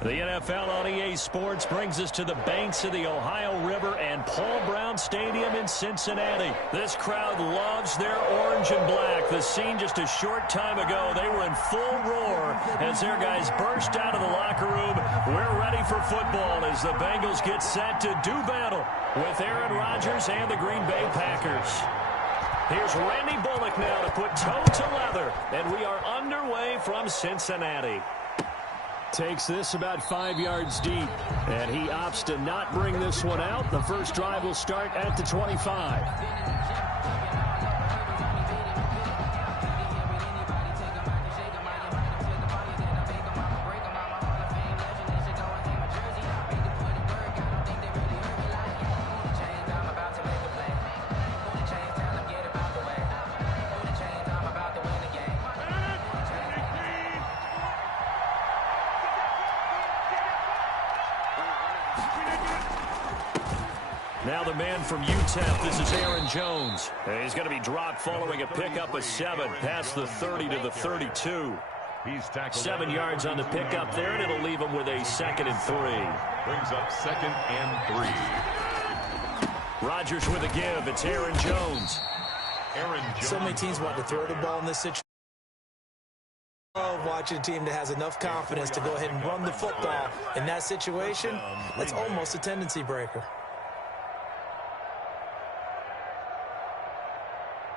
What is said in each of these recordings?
The NFL on EA Sports brings us to the banks of the Ohio River and Paul Brown Stadium in Cincinnati. This crowd loves their orange and black. The scene just a short time ago, they were in full roar as their guys burst out of the locker room. We're ready for football as the Bengals get set to do battle with Aaron Rodgers and the Green Bay Packers. Here's Randy Bullock now to put toe to leather, and we are underway from Cincinnati. Takes this about 5 yards deep, and he opts to not bring this one out. The first drive will start at the 25. Now the man from UTEP, this is Aaron Jones. He's going to be dropped following a pickup of 7 past the 30 to the 32. 7 yards on the pickup there, and it'll leave him with a 2nd and 3. Brings up 2nd and 3. Rodgers with a give. It's Aaron Jones. So many teams want to throw the ball in this situation. I love watching a team that has enough confidence to go ahead and run the football. In that situation, that's almost a tendency breaker.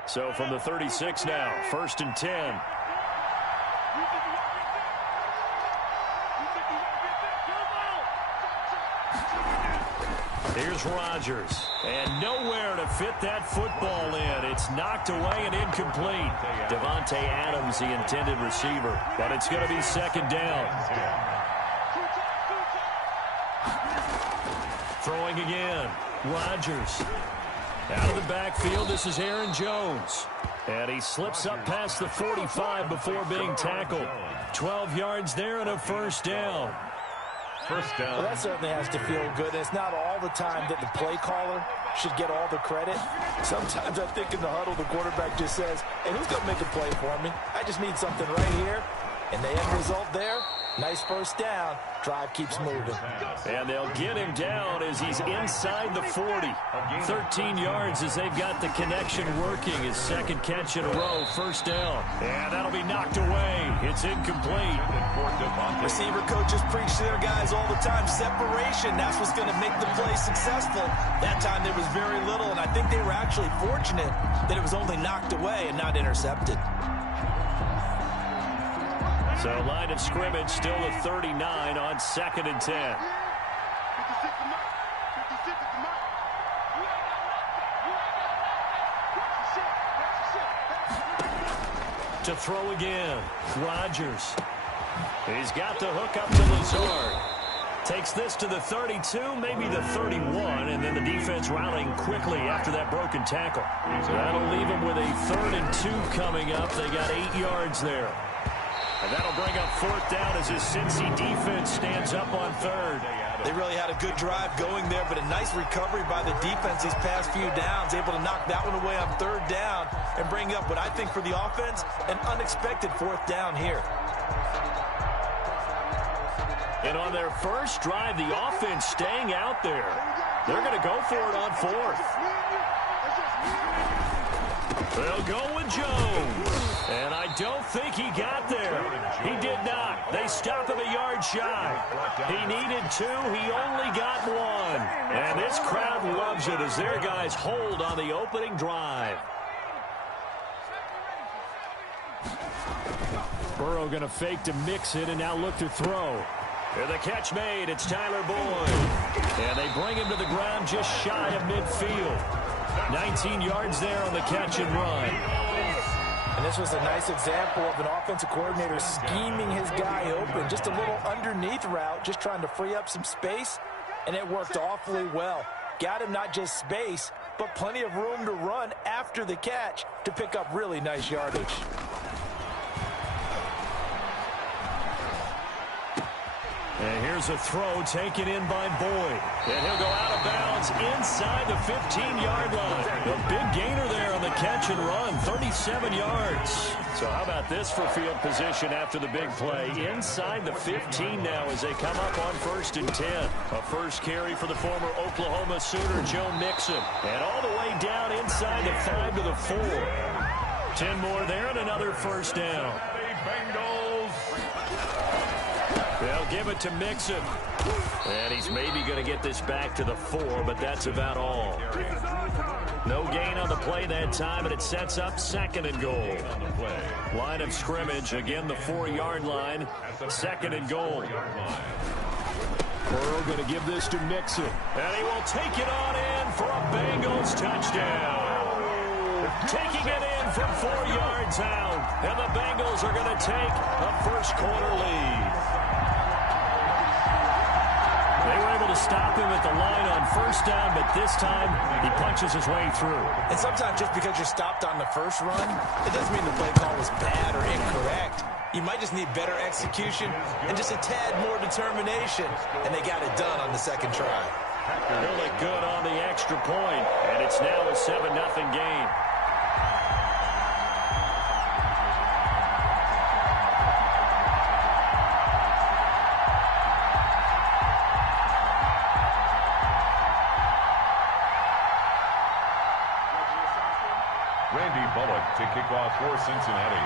So from the 36 now, 1st and 10. Here's Rodgers. And nowhere to fit that football in. It's knocked away and incomplete. Devontae Adams, the intended receiver. But it's going to be 2nd down. Throwing again. Rodgers. Out of the backfield, this is Aaron Jones. And he slips up past the 45 before being tackled. 12 yards there and a 1st down. First down. Well, that certainly has to feel good. It's not all the time that the play caller should get all the credit. Sometimes I think in the huddle, the quarterback just says, hey, who's going to make a play for me? I just need something right here. And the end result there, nice 1st down. Drive keeps moving. And they'll get him down as he's inside the 40. 13 yards as they've got the connection working. His 2nd catch in a row, 1st down. And that'll be knocked away. It's incomplete. Receiver coaches preach to their guys all the time. Separation, that's what's going to make the play successful. That time there was very little, and I think they were actually fortunate that it was only knocked away and not intercepted. So line of scrimmage still at 39 on 2nd and 10. To throw again, Rodgers. He's got the hook up to Lazard. Takes this to the 32, maybe the 31, and then the defense rallying quickly after that broken tackle. So that'll leave him with a 3rd and 2 coming up. They got 8 yards there. And that'll bring up 4th down as his Cincy defense stands up on 3rd. They really had a good drive going there, but a nice recovery by the defense these past few downs, able to knock that one away on 3rd down and bring up what I think for the offense, an unexpected 4th down here. And on their first drive, the offense staying out there. They're going to go for it on 4th. They'll go with Jones. And I don't think he got there. He did not. They stop him a yard shy. He needed 2. He only got 1. And this crowd loves it as their guys hold on the opening drive. Burrow going to fake to mix it and now look to throw. And the catch made. It's Tyler Boyd. And they bring him to the ground just shy of midfield. 19 yards there on the catch and run. And this was a nice example of an offensive coordinator scheming his guy open. Just a little underneath route, just trying to free up some space, and it worked awfully well. Got him not just space, but plenty of room to run after the catch to pick up really nice yardage. And here's a throw taken in by Boyd. And he'll go out of bounds inside the 15-yard line. A big gainer there on the catch and run, 37 yards. So how about this for field position after the big play? Inside the 15 now as they come up on 1st and 10. A first carry for the former Oklahoma Sooner, Joe Mixon. And all the way down inside the 5 to the 4. 10 more there and another first down. They'll give it to Mixon. And he's maybe going to get this back to the 4, but that's about all. No gain on the play that time, and it sets up 2nd and goal. Line of scrimmage, again the 4-yard line. 2nd and goal. Burrow going to give this to Mixon. And he will take it on in for a Bengals touchdown. Taking it in from 4 yards out. And the Bengals are going to take a first-quarter lead. They were able to stop him at the line on 1st down, but this time he punches his way through. And sometimes just because you're stopped on the first run, it doesn't mean the play call was bad or incorrect. You might just need better execution and just a tad more determination. And they got it done on the 2nd try. Really good on the extra point, and it's now a 7-0 game. Randy Bullock to kick off for Cincinnati.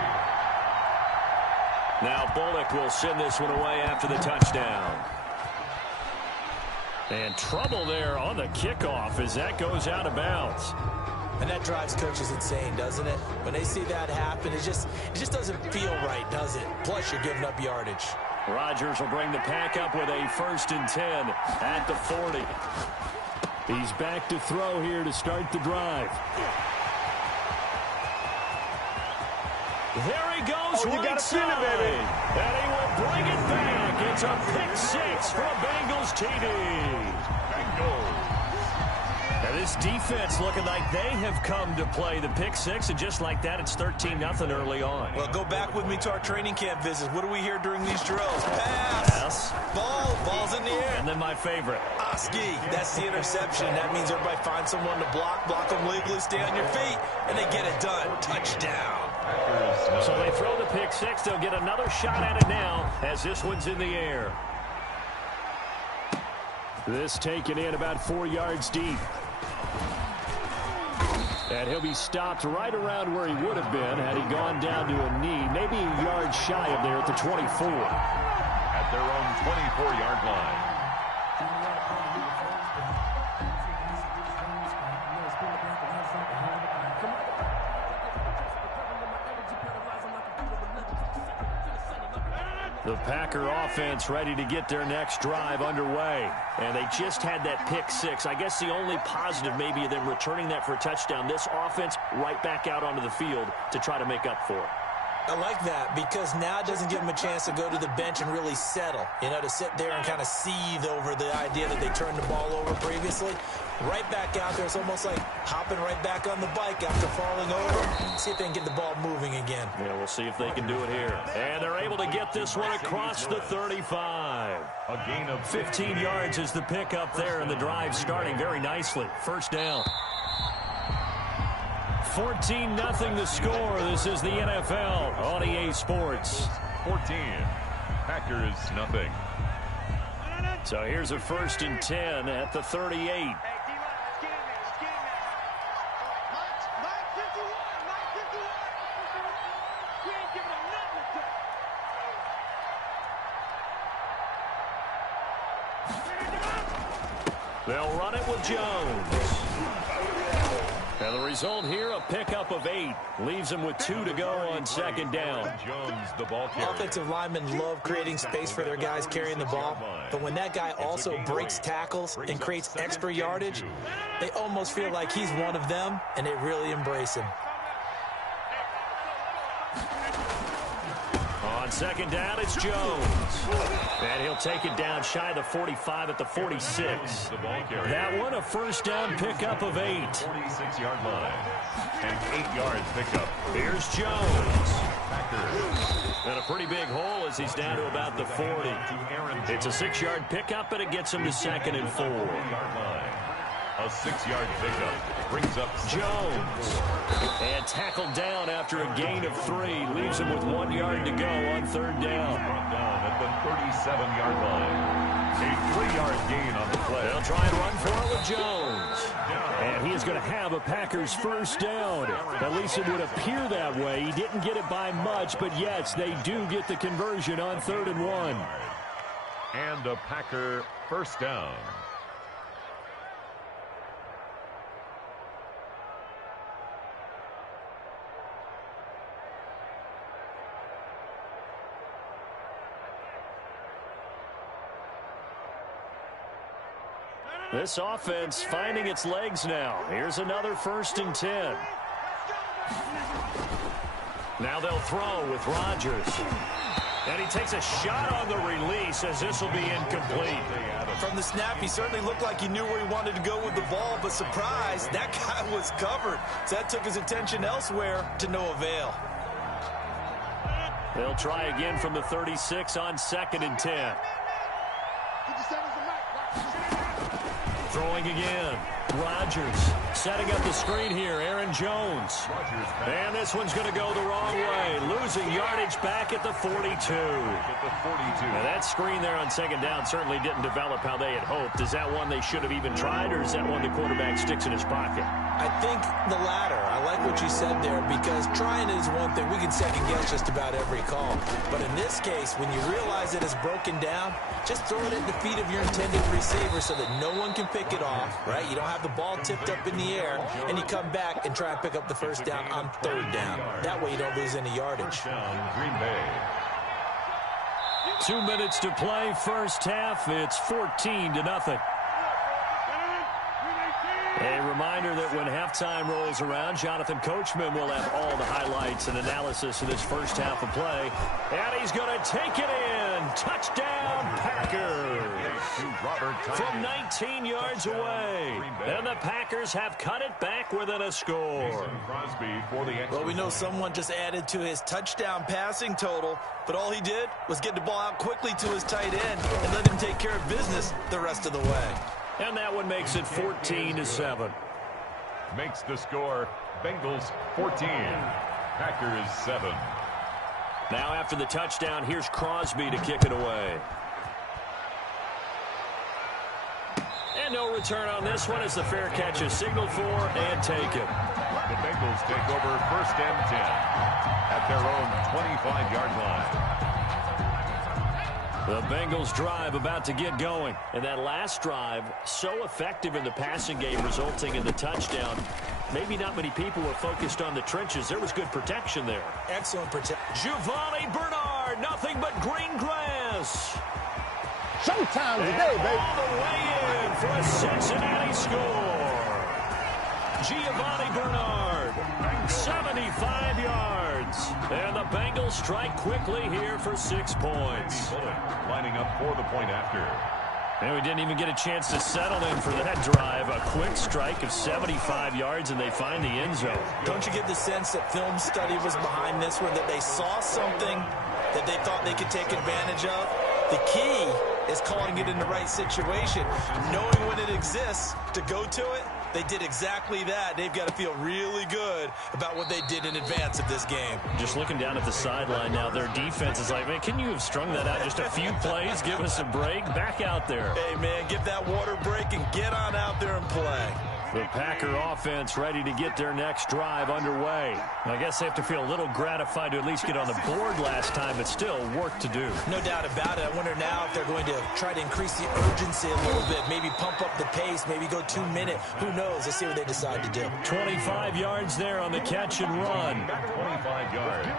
Now Bullock will send this one away after the touchdown. And trouble there on the kickoff as that goes out of bounds. And that drives coaches insane, doesn't it? When they see that happen, it just doesn't feel right, does it? Plus, you're giving up yardage. Rodgers will bring the pack up with a 1st and 10 at the 40. He's back to throw here to start the drive. There he goes, right side, and he will bring it back. It's a pick-6 for a Bengals TD. Now this defense looking like they have come to play the pick-6, and just like that, it's 13-0 early on. Well, go back with me to our training camp visits. What do we hear during these drills? Pass. Ball's in the air. And then my favorite. Ski. That's the interception. That means everybody finds someone to block them legally, stay on your feet, and they get it done. Touchdown. So they throw the pick-6. They'll get another shot at it now as this one's in the air. This taken in about 4 yards deep. And he'll be stopped right around where he would have been had he gone down to a knee, maybe a yard shy of there at the 24. At their own 24-yard line. The Packer offense ready to get their next drive underway. And they just had that pick-6. I guess the only positive maybe of them returning that for a touchdown. This offense right back out onto the field to try to make up for it. I like that because now it doesn't give them a chance to go to the bench and really settle. You know, to sit there and kind of seethe over the idea that they turned the ball over previously. Right back out there. It's almost like hopping right back on the bike after falling over. See if they can get the ball moving again. Yeah, we'll see if they can do it here. And they're able to get this one across the 35. A gain of 15 yards is the pickup there, and the drive starting very nicely. First down. 14-0 the score. This is the NFL on EA Sports. 14. Packers nothing. So here's a 1st and 10 at the 38. They'll run it with Jones. And the result here, a pickup of 8. Leaves them with 2 to go on 2nd down. Jones, the ball carrier. Offensive linemen love creating space for their guys carrying the ball. But when that guy also breaks tackles and creates extra yardage, they almost feel like he's one of them, and they really embrace him. On 2nd down, it's Jones. And he'll take it down shy of the 45 at the 46. That one, a 1st down pickup of 8. 46-yard line. And 8 yards pickup. Here's Jones. And a pretty big hole as he's down to about the 40. To Aaron It's a 6-yard pickup, and it gets him to 2nd and 4. A 6-yard pickup brings up Jones. And tackled down after a gain of 3. Leaves him with 1 yard to go on 3rd down. Brought down at the 37-yard line. A 3-yard gain on the play. They'll try and run for it with Jones. And he is going to have a Packers first down. At least it would appear that way. He didn't get it by much, but yes, they do get the conversion on 3rd and 1. And a Packer first down. This offense finding its legs now. Here's another 1st and 10. Now they'll throw with Rodgers. And he takes a shot on the release as this will be incomplete. From the snap, he certainly looked like he knew where he wanted to go with the ball, but surprise, that guy was covered. So that took his attention elsewhere to no avail. They'll try again from the 36 on 2nd and 10. Throwing again. Rodgers setting up the screen here. Aaron Jones. And this one's going to go the wrong way. Losing yardage back at the 42. Now that screen there on 2nd down certainly didn't develop how they had hoped. Is that one they should have even tried, or is that one the quarterback sticks in his pocket? I think the latter. I like what you said there, because trying is one thing. We can second guess just about every call. But in this case, when you realize it is broken down, just throw it at the feet of your intended receiver so that no one can pick it off, right? You don't have the ball tipped up in the air, and you come back and try and pick up the first down on 3rd down. That way you don't lose any yardage. Green Bay. 2 minutes to play, first half. It's 14-0. A reminder that when halftime rolls around, Jonathan Coachman will have all the highlights and analysis of this first half of play. And he's going to take it in. Touchdown, Packers. From 19 yards away. And the Packers have cut it back within a score. Well, we know someone just added to his touchdown passing total, but all he did was get the ball out quickly to his tight end and let him take care of business the rest of the way. And that one makes it 14-7. Makes the score Bengals 14, Packers 7. Now after the touchdown, here's Crosby to kick it away. And no return on this one as the fair catch is signaled for and taken. The Bengals take over 1st and 10 at their own 25-yard line. The Bengals drive about to get going. And that last drive, so effective in the passing game, resulting in the touchdown. Maybe not many people were focused on the trenches. There was good protection there. Excellent protection. Giovanni Bernard, nothing but green grass. Showtime today, baby. All the way in for a Cincinnati score. Giovanni Bernard, 75 yards. And the Bengals strike quickly here for 6 points. Lining up for the point after. And we didn't even get a chance to settle in for that drive. A quick strike of 75 yards, and they find the end zone. Don't you get the sense that film study was behind this one, that they saw something that they thought they could take advantage of? The key is calling it in the right situation, knowing when it exists to go to it. They did exactly that. They've got to feel really good about what they did in advance of this game. Just looking down at the sideline now, their defense is like, man, can you have strung that out just a few plays? Give us a break. Back out there. Hey, man, give that water break and get on out there and play. The Packer offense ready to get their next drive underway. I guess they have to feel a little gratified to at least get on the board last time, but still work to do. No doubt about it. I wonder now if they're going to try to increase the urgency a little bit, maybe pump up the pace, maybe go 2 minute. Who knows? Let's see what they decide to do. 25 yards there on the catch and run. 25 yards.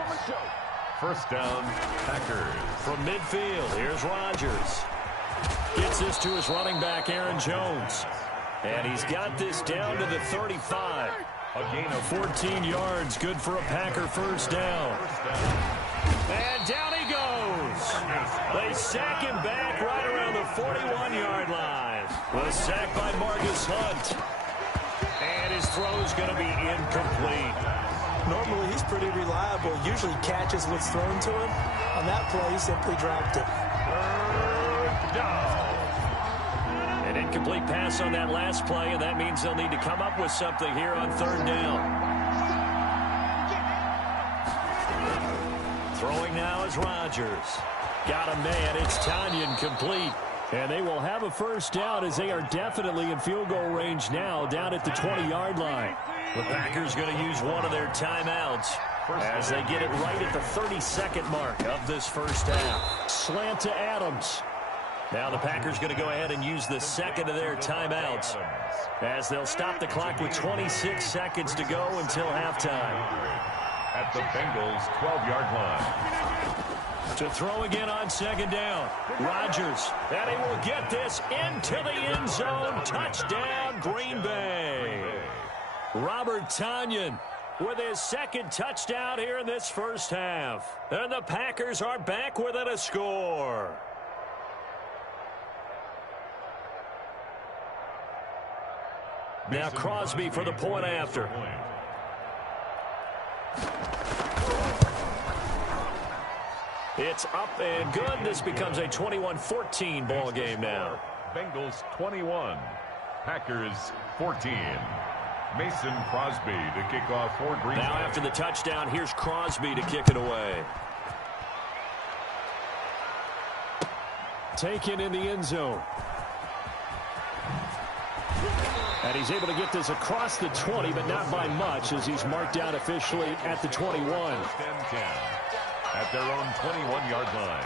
First down, Packers. From midfield, here's Rodgers. Gets this to his running back, Aaron Jones. And he's got this down to the 35. A gain of 14 yards, good for a Packer first down. And down he goes. They sack him back right around the 41-yard line. The sack by Marcus Hunt. And his throw's going to be incomplete. Normally, he's pretty reliable. Usually catches what's thrown to him. On that play, he simply dropped it. incomplete pass on that last play, and that means they'll need to come up with something here on third down. Throwing now is Rodgers. Got a man. It's Tonyan complete. And they will have a first down as they are definitely in field goal range now down at the 20-yard line. The Packers going to use one of their timeouts as they get it right at the 32nd mark of this first half. Slant to Adams. Now the Packers going to go ahead and use the second of their timeouts as they'll stop the clock with 26 seconds to go until halftime. At the Bengals' 12-yard line. To throw again on second down. Rodgers. And he will get this into the end zone. Touchdown, Green Bay. Robert Tonyan with his second touchdown here in this first half. And the Packers are back within a score. Now Crosby for the point after. It's up and good. This becomes a 21-14 ball game now. Bengals 21, Packers 14. Mason Crosby to kick off for Green Bay. Now after the touchdown, here's Crosby to kick it away. Taken in the end zone. And he's able to get this across the 20, but not by much as he's marked down officially at the 21. 10-10 at their own 21-yard line.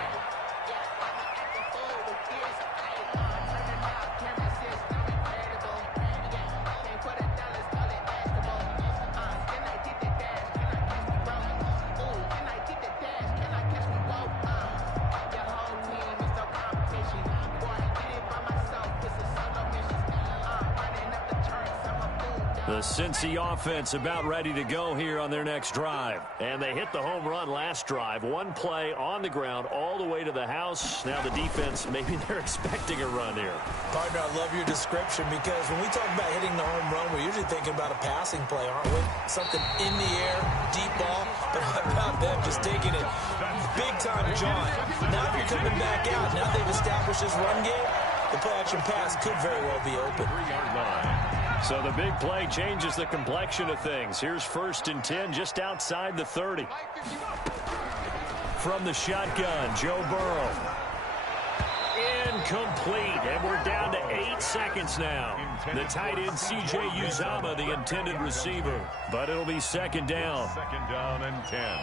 The Cincy offense about ready to go here on their next drive. And they hit the home run last drive. One play on the ground all the way to the house. Now the defense, maybe they're expecting a run here. Partner, I love your description because when we talk about hitting the home run, we're usually thinking about a passing play, aren't we? Something in the air, deep ball. But how about them just taking it big time, John? Now if you're coming back out, now they've established this run game, the play-action pass could very well be open. 3-yard line. So the big play changes the complexion of things. Here's 1st and 10 just outside the 30. From the shotgun, Joe Burrow. Incomplete, and we're down to 8 seconds now. The tight end, C.J. Uzomah, the intended receiver. But it'll be 2nd down. 2nd down and 10.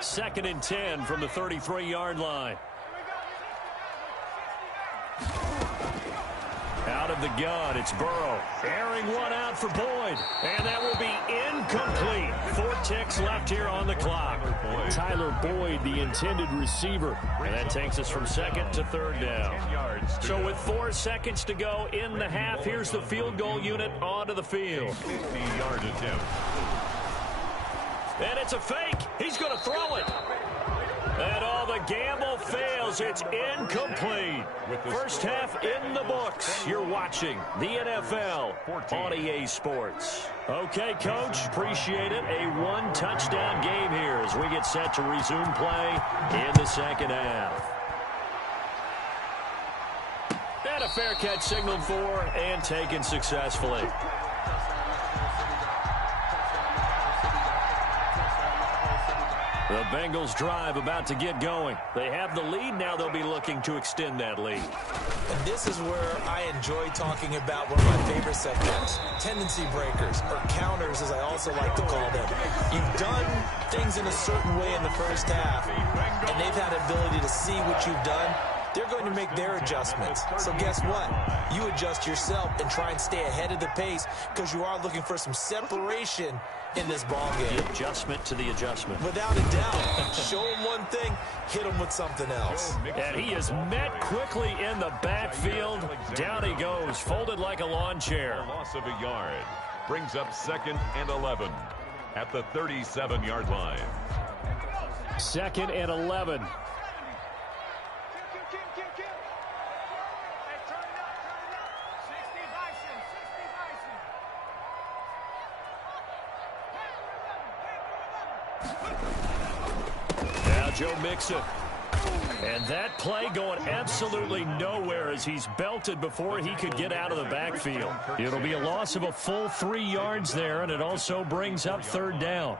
2nd and 10 from the 33-yard line. Out of the gun, it's Burrow. Airing one out for Boyd. And that will be incomplete. 4 ticks left here on the clock. Tyler Boyd, the intended receiver. And that takes us from 2nd to 3rd down. So with 4 seconds to go in the half, here's the field goal unit onto the field. 50-yard attempt. And it's a fake. He's going to throw it. And all the gamble fails. It's incomplete. First half in the books. You're watching the NFL on EA Sports. Okay, Coach, appreciate it. A 1-touchdown game here as we get set to resume play in the second half. And a fair catch signaled for and taken successfully. The Bengals drive about to get going. They have the lead. Now they'll be looking to extend that lead. And this is where I enjoy talking about one of my favorite subjects, tendency breakers, or counters as I also like to call them. You've done things in a certain way in the first half, and they've had ability to see what you've done. They're going to make their adjustments. So guess what? You adjust yourself and try and stay ahead of the pace because you are looking for some separation in this ball game. The adjustment to the adjustment. Without a doubt. Show him one thing, hit him with something else. And he is met quickly in the backfield. Down he goes, folded like a lawn chair. Loss of a yard brings up 2nd and 11 at the 37-yard line. 2nd and 11. Now Joe Mixon. And that play going absolutely nowhere as he's belted before he could get out of the backfield. It'll be a loss of a full 3 yards there, and it also brings up third down.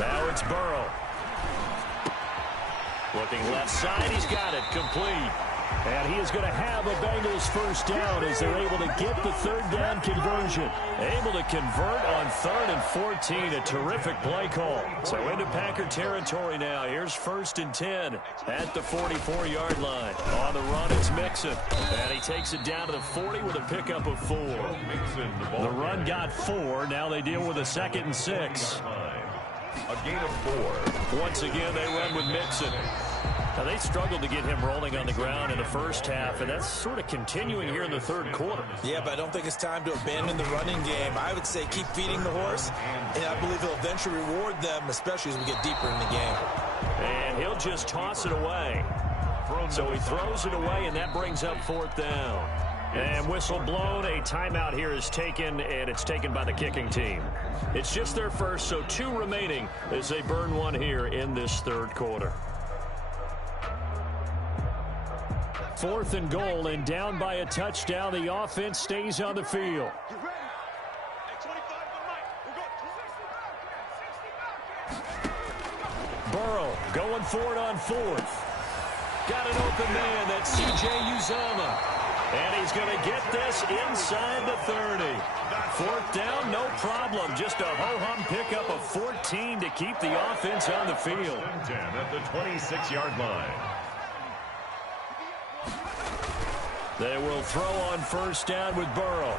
Now it's Burrow. Looking left side, he's got it, complete. And he is going to have a Bengals first down as they're able to get the third down conversion. Able to convert on 3rd and 14, a terrific play call. So into Packer territory now. Here's 1st and 10 at the 44-yard line. On the run, it's Mixon. And he takes it down to the 40 with a pickup of 4. The run got 4. Now they deal with a 2nd and 6. A gain of 4. Once again, they run with Mixon. Now, they struggled to get him rolling on the ground in the first half, and that's sort of continuing here in the third quarter. Yeah, but I don't think it's time to abandon the running game. I would say keep feeding the horse, and I believe he'll eventually reward them, especially as we get deeper in the game. And he'll just toss it away. So he throws it away, and that brings up 4th down. And whistle blown, a timeout here is taken, and it's taken by the kicking team. It's just their first, so 2 remaining as they burn 1 here in this third quarter. 4th and goal, and down by a touchdown. The offense stays on the field. Burrow going for it on 4th. Got an open man. That's C.J. Uzomah. And he's going to get this inside the 30. 4th down, no problem. Just a ho-hum pickup of 14 to keep the offense on the field. 10 at the 26-yard line. They will throw on 1st down with Burrow.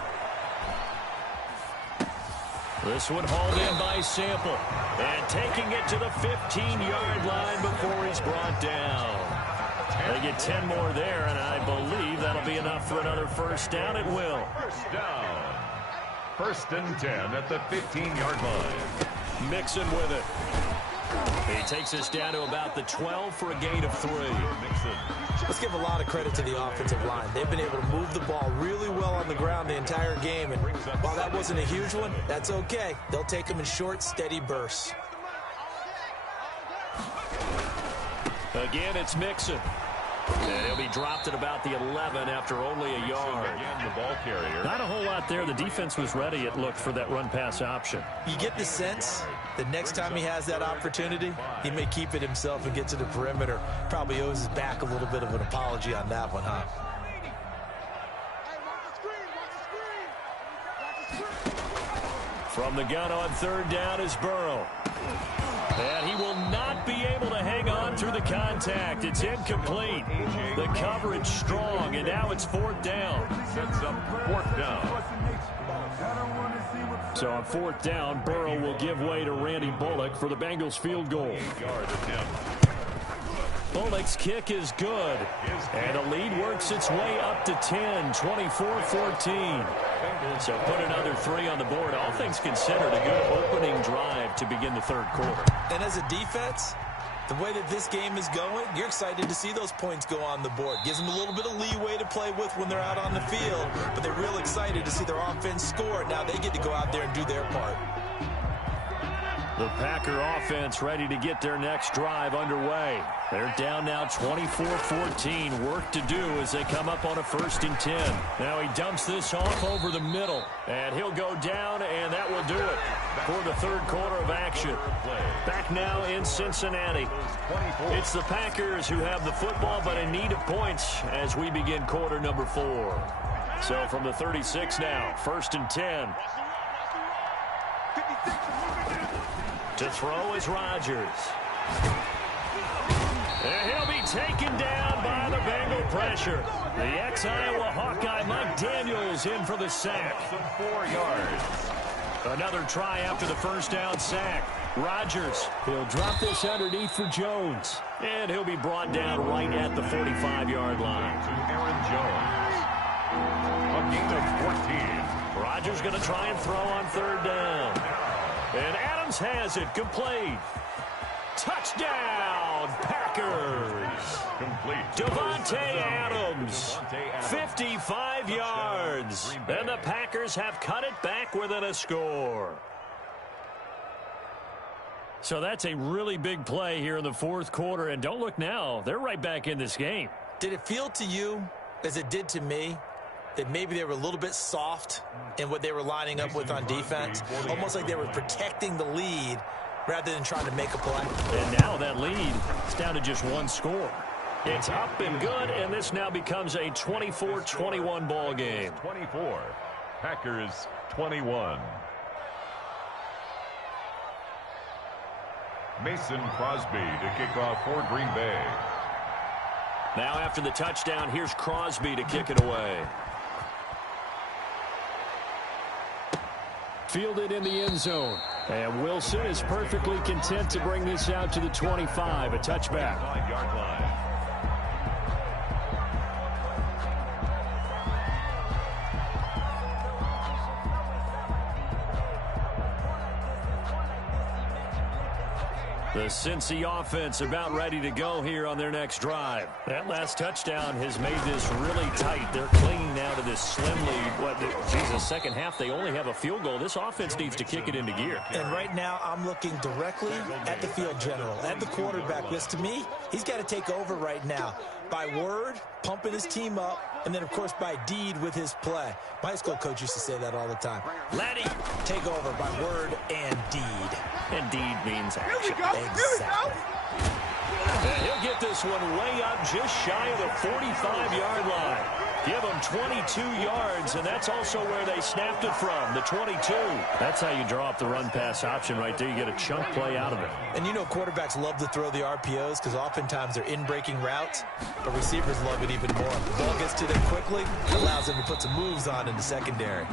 This one hauled in by Sample. And taking it to the 15-yard line before he's brought down. They get 10 more there, and I believe that'll be enough for another 1st down. It will. 1st down. 1st and 10 at the 15-yard line. Mixon with it. He takes us down to about the 12 for a gain of 3. Let's give a lot of credit to the offensive line. They've been able to move the ball really well on the ground the entire game. And while that wasn't a huge one, that's okay. They'll take them in short, steady bursts. Again, it's Mixon. And he'll be dropped at about the 11 after only a yard. Again, the ball carrier. Not a whole lot there. The defense was ready, it looked, for that run-pass option. You get the sense that next time he has that opportunity, he may keep it himself and get to the perimeter. Probably owes his back a little bit of an apology on that one, huh? From the gun on 3rd down is Burrow. And he will not be able to hang on through the contact. It's incomplete. The coverage strong, and now it's 4th down. Sets up 4th down. So on 4th down, Burrow will give way to Randy Bullock for the Bengals field goal. 8-yard attempt. Bullock's kick is good. And the lead works its way up to 10, 24-14. So put another 3 on the board. All things considered, a good opening drive to begin the third quarter. And as a defense, the way that this game is going, you're excited to see those points go on the board. Gives them a little bit of leeway to play with when they're out on the field, but they're real excited to see their offense score. Now they get to go out there and do their part. The Packer offense ready to get their next drive underway. They're down now 24-14. Work to do as they come up on a 1st and 10. Now he dumps this off over the middle. And he'll go down, and that will do it for the third quarter of action. Back now in Cincinnati. It's the Packers who have the football, but in need of points as we begin quarter number 4. So from the 36 now, 1st and 10. To throw is Rodgers. And he'll be taken down by the Bengal pressure. The ex-Iowa Hawkeye Mike Daniels in for the sack. 4 yards. Another try after the 1st down sack. Rodgers, he'll drop this underneath for Jones. And he'll be brought down right at the 45-yard line. To Aaron Jones. A gain of 14. Rodgers going to try and throw on 3rd down. And Adams has it complete. touchdown, Packers. Complete. Davante Adams, 55 yards. And the Packers have cut it back within a score. So that's a really big play here in the fourth quarter. And don't look now, they're right back in this game. Did it feel to you, as it did to me, that maybe they were a little bit soft in what they were lining up with on defense? Almost like they were protecting the lead rather than trying to make a play. And now that lead is down to just one score. It's up and good, and this now becomes a 24-21 ball game. 24. Packers 21. Mason Crosby to kick off for Green Bay. Now after the touchdown, here's Crosby to kick it away. Fielded in the end zone. And Wilson is perfectly content to bring this out to the 25, a touchback. 5-yard line. The Cincy offense about ready to go here on their next drive. That last touchdown has made this really tight. They're clinging now to this slim lead. Second half, they only have a field goal. This offense needs to kick it into gear. And right now, I'm looking directly at the field general, at the quarterback. Because to me, he's got to take over right now. By word, pumping his team up, and then, of course, by deed with his play. My high school coach used to say that all the time. Letty, take over by word and deed. And deed means action. Exactly. And he'll get this one way up just shy of the 45-yard line. Give them 22 yards, and that's also where they snapped it from, the 22. That's how you draw up the run-pass option right there. You get a chunk play out of it. And you know quarterbacks love to throw the RPOs because oftentimes they're in-breaking routes, but receivers love it even more. The ball gets to them quickly, allows them to put some moves on in the secondary.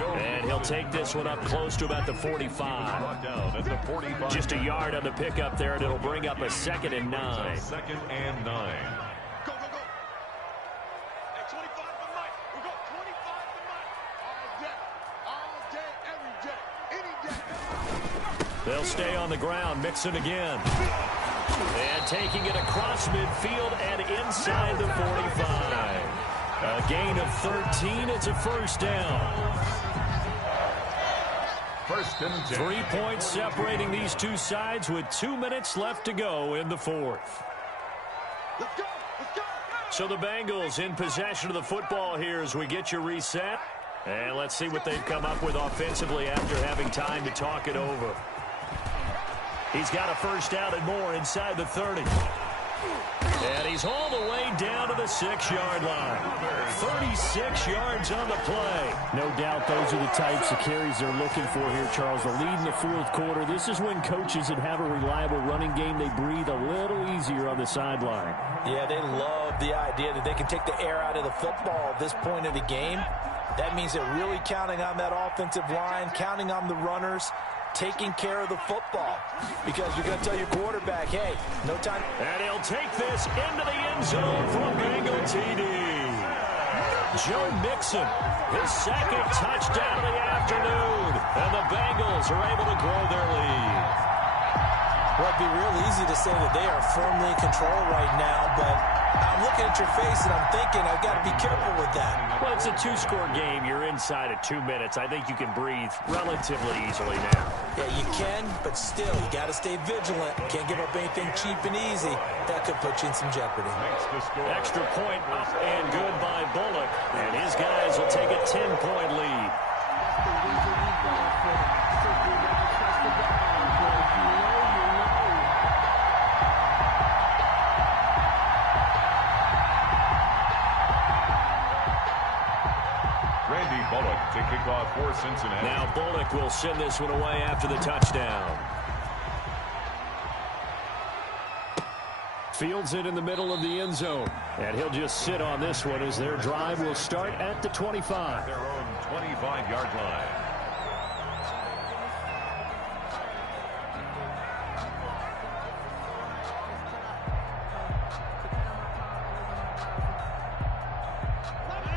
And he'll take this one up close to about the 45. Just a yard on the pickup there, and it'll bring up a 2nd and 9. 2nd and 9. They'll stay on the ground, Mixon again. And taking it across midfield and inside the 45. A gain of 13, it's a first down. 1st and 10. 3 points separating these two sides with 2 minutes left to go in the fourth. So the Bengals in possession of the football here as we get you reset. And let's see what they've come up with offensively after having time to talk it over. He's got a first down and more inside the 30. And he's all the way down to the 6-yard line. 36 yards on the play. No doubt those are the types of carries they're looking for here, Charles. The lead in the fourth quarter. This is when coaches that have a reliable running game, they breathe a little easier on the sideline. Yeah, they love the idea that they can take the air out of the football at this point of the game. That means they're really counting on that offensive line, counting on the runners, taking care of the football, because you're going to tell your quarterback, hey, no time. And he'll take this into the end zone for a Bengal TD. Joe Mixon, his 2nd touchdown of the afternoon, and the Bengals are able to grow their lead. Well, it'd be real easy to say that they are firmly in control right now, but I'm looking at your face and I'm thinking I've got to be careful with that. Well, it's a 2-score game. You're inside of 2 minutes. I think you can breathe relatively easily now. Yeah, you can, but still, you got to stay vigilant. Can't give up anything cheap and easy. That could put you in some jeopardy. Extra point up and good by Bullock, and his guys will take a 10-point lead. To kick off for Cincinnati. Now Bullock will send this one away after the touchdown. Fields it in the middle of the end zone. And he'll just sit on this one as their drive will start at the 25. Their own 25-yard line.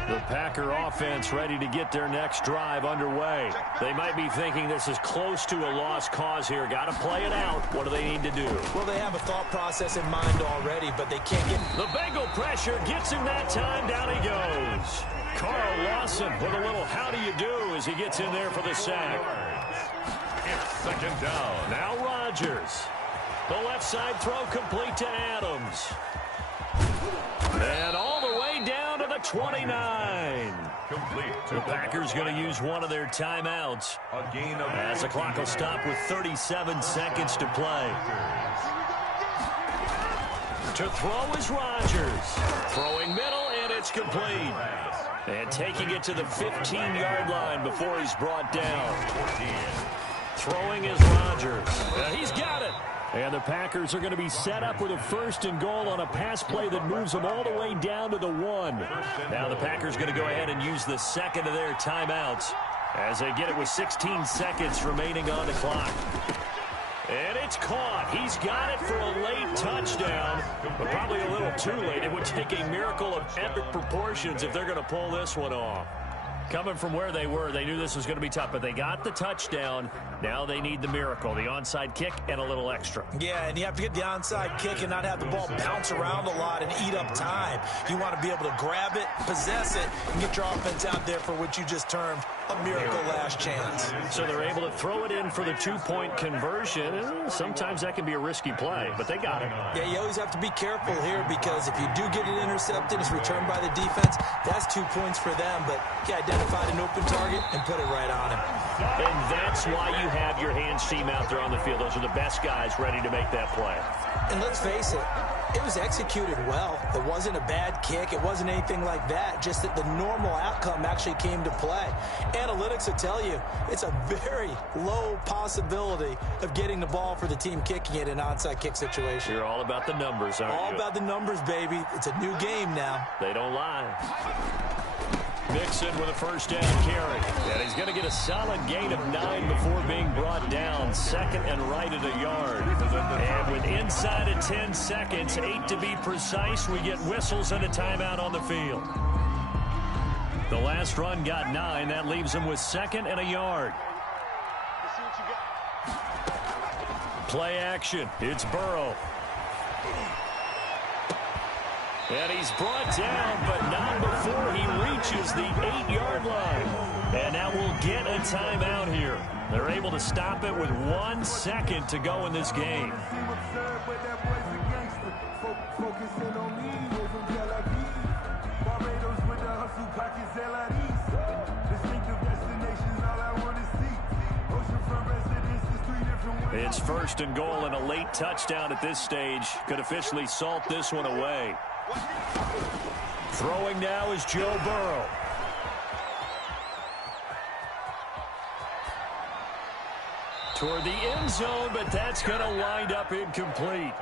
The Packer offense ready to get their next drive underway. They might be thinking this is close to a lost cause here. Got to play it out. What do they need to do? Well, they have a thought process in mind already, but they can't get... The Bengal pressure gets him that time. Down he goes. Carl Lawson with a little how do you do as he gets in there for the sack. It's second down. Now Rodgers. The left side throw complete to Adams. And all the way down to the 29. Complete to The Packers going to use one of their timeouts. a gain of As the clock will stop with 37 seconds to play. To throw is Rodgers. Throwing middle, and it's complete. And taking it to the 15-yard line before he's brought down. Throwing is Rodgers. He's got it. And the Packers are going to be set up with a 1st and goal on a pass play that moves them all the way down to the 1. Now the Packers going to go ahead and use the second of their timeouts as they get it with 16 seconds remaining on the clock. And it's caught. He's got it for a late touchdown, but probably a little too late. It would take a miracle of epic proportions if they're going to pull this one off. Coming from where they were, they knew this was going to be tough, but they got the touchdown. Now they need the miracle, the onside kick and a little extra. Yeah, and you have to get the onside kick and not have the ball bounce around a lot and eat up time. You want to be able to grab it, possess it, and get your offense out there for what you just termed a miracle last chance. So they're able to throw it in for the 2-point conversion, and sometimes that can be a risky play, but they got it. Yeah, you always have to be careful here because if you do get it intercepted, it's returned by the defense, that's 2 points for them, but you identified an open target and put it right on him. And that's why you have your hands team out there on the field. Those are the best guys ready to make that play. And let's face it, it was executed well. It wasn't a bad kick. It wasn't anything like that. Just that the normal outcome actually came to play. Analytics will tell you it's a very low possibility of getting the ball for the team kicking it in an onside kick situation. You're all about the numbers, aren't you? All about the numbers, baby. It's a new game now. They don't lie. Mixon with a 1st down carry. And he's going to get a solid gain of 9 before being brought down. 2nd and right at a yard. And with inside of 10 seconds, 8 to be precise, we get whistles and a timeout on the field. The last run got 9. That leaves him with 2nd and a yard. Play action. It's Burrow. And he's brought down, but not before he reaches the 8-yard line. And now we'll get a timeout here. They're able to stop it with 1 second to go in this game. It's 1st and goal, and a late touchdown at this stage could officially salt this one away. Throwing now is Joe Burrow. Toward the end zone, but that's going to wind up incomplete.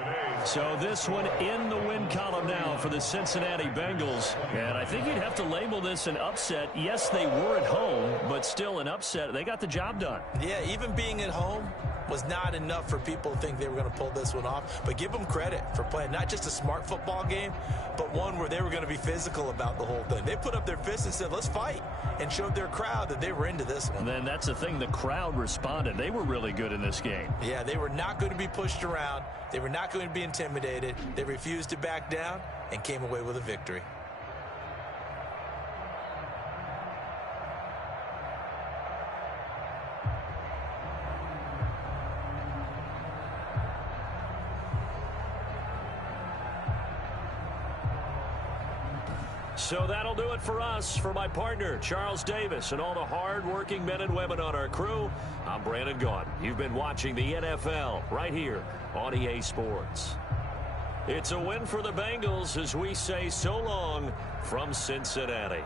So this one in the win column now for the Cincinnati Bengals. And I think you'd have to label this an upset. Yes, they were at home, but still an upset. They got the job done. Yeah, even being at home was not enough for people to think they were going to pull this one off. But give them credit for playing not just a smart football game, but one where they were going to be physical about the whole thing. They put up their fists and said, let's fight, and showed their crowd that they were into this one. And then that's the thing, the crowd responded. They were really good in this game. Yeah, they were not going to be pushed around. They were not going to be intimidated. They refused to back down and came away with a victory. So that'll do it for us. For my partner, Charles Davis, and all the hard-working men and women on our crew, I'm Brandon Gaudin. You've been watching the NFL right here on EA Sports. It's a win for the Bengals as we say so long from Cincinnati.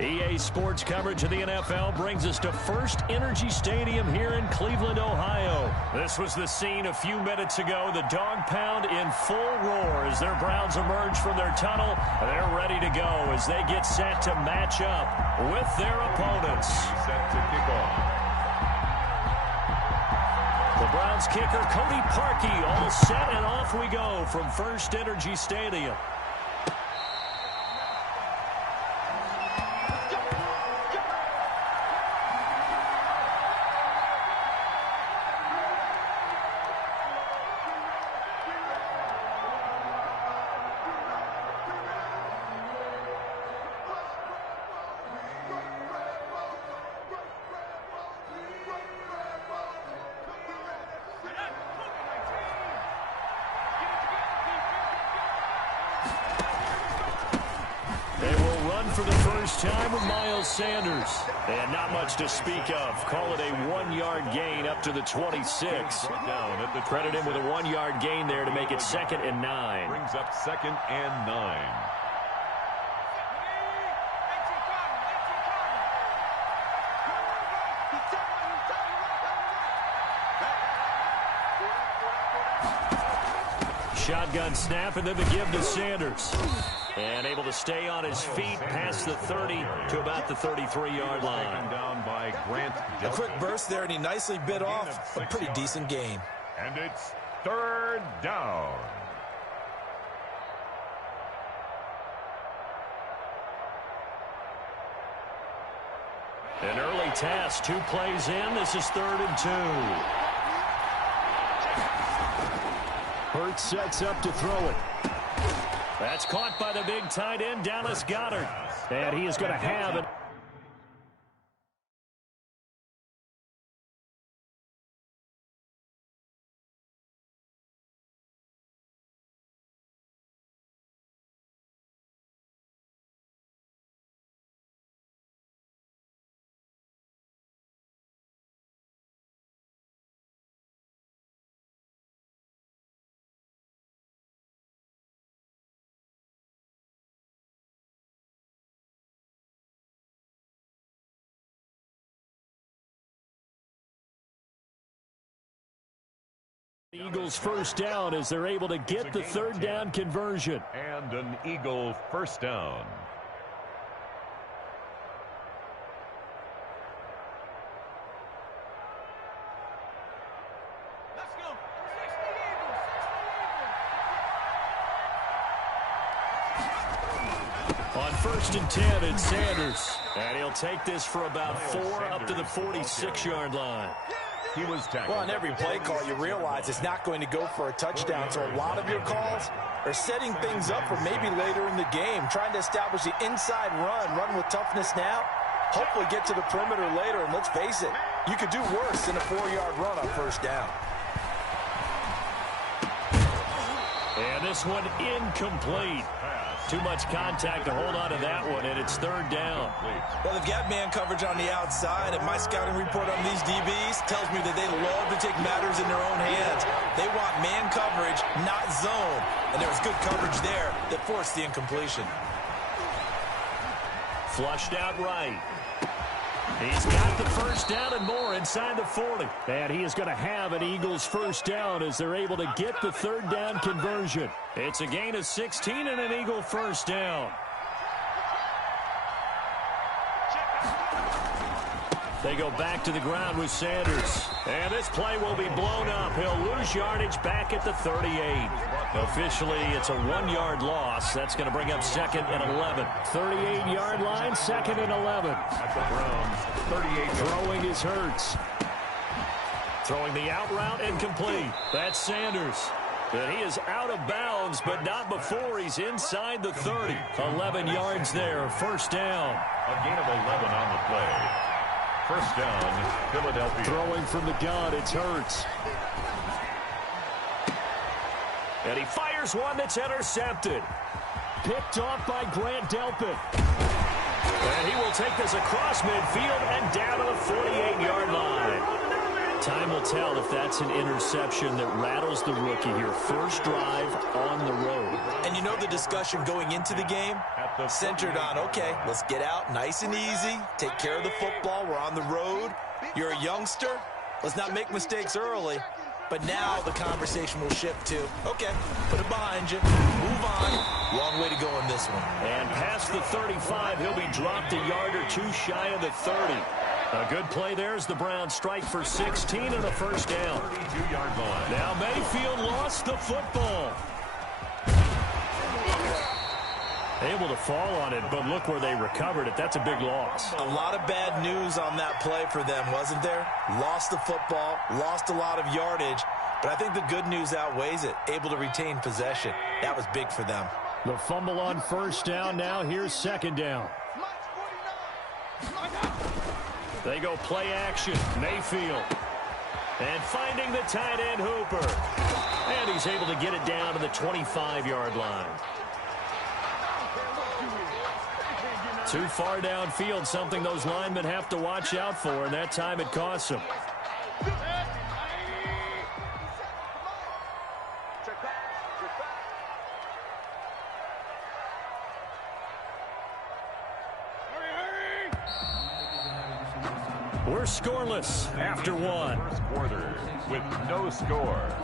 EA Sports coverage of the NFL brings us to First Energy Stadium here in Cleveland, Ohio. This was the scene a few minutes ago. The dog pound in full roar as their Browns emerge from their tunnel. They're ready to go as they get set to match up with their opponents. Set to kick off. The Browns kicker, Cody Parkey, all set, and off we go from First Energy Stadium. For the first time with Miles Sanders. And not much to speak of. Call it a 1-yard gain up to the 26. Credit him with a 1-yard gain there to make it 2nd and 9. Brings up 2nd and 9. Shotgun snap and then the give to Sanders. And able to stay on his feet past the 30 to about the 33-yard line. Down by Grant. A quick burst there, and he nicely bit off a pretty decent gain. And it's 3rd down. An early task, 2 plays in. This is 3rd and 2. Hurts sets up to throw it. That's caught by the big tight end, Dallas Goedert. And he is going to have it. Eagles first down as they're able to get the 3rd down conversion. And an Eagle first down. Let's go. On 1st and 10, it's Sanders. And he'll take this for about 4 up to the 46-yard line. He was tackled. Well, on every play call, you realize it's not going to go for a touchdown. So a lot of your calls are setting things up for maybe later in the game, trying to establish the inside run with toughness now, hopefully get to the perimeter later. And let's face it, you could do worse than a 4-yard run on 1st down. And this one incomplete. Too much contact to hold on to that one, and it's 3rd down. Well, they've got man coverage on the outside, and my scouting report on these DBs tells me that they love to take matters in their own hands. They want man coverage, not zone. And there was good coverage there that forced the incompletion. Flushed out right. He's got the first down and more inside the 40. And he is going to have an Eagles first down as they're able to get the 3rd down conversion. It's a gain of 16 and an Eagle first down. They go back to the ground with Sanders. And this play will be blown up. He'll lose yardage back at the 38. Officially, it's a 1-yard loss. That's going to bring up 2nd and 11. 38-yard line, 2nd and 11. At the Browns, 38. Throwing is Hurts. Throwing the out route incomplete. That's Sanders. And he is out of bounds, but not before he's inside the 30. 11 yards there, first down. A gain of 11 on the play. First down, Philadelphia. Throwing from the gun, it's Hurts. And he fires one that's intercepted. Picked off by Grant Delpit. And he will take this across midfield and down to the 48-yard line. Time will tell if that's an interception that rattles the rookie here. First drive on the road. And you know the discussion going into the game? centered on, okay, let's get out nice and easy, take care of the football, we're on the road, you're a youngster, let's not make mistakes early. But now the conversation will shift to, okay, put it behind you, move on. Long way to go in this one. And past the 35, he'll be dropped a yard or two shy of the 30. A good play there as the Browns strike for 16 and a first down. 32-yard line. Now Mayfield lost the football. Able to fall on it, but look where they recovered it. That's a big loss. A lot of bad news on that play for them, wasn't there? Lost the football, lost a lot of yardage, but I think the good news outweighs it. Able to retain possession. That was big for them. The fumble on first down. Now here's second down. They go play action. Mayfield. And finding the tight end Hooper. And he's able to get it down to the 25-yard line. Too far downfield, something those linemen have to watch out for, and that time it costs them. We're scoreless after one. First quarter with no score.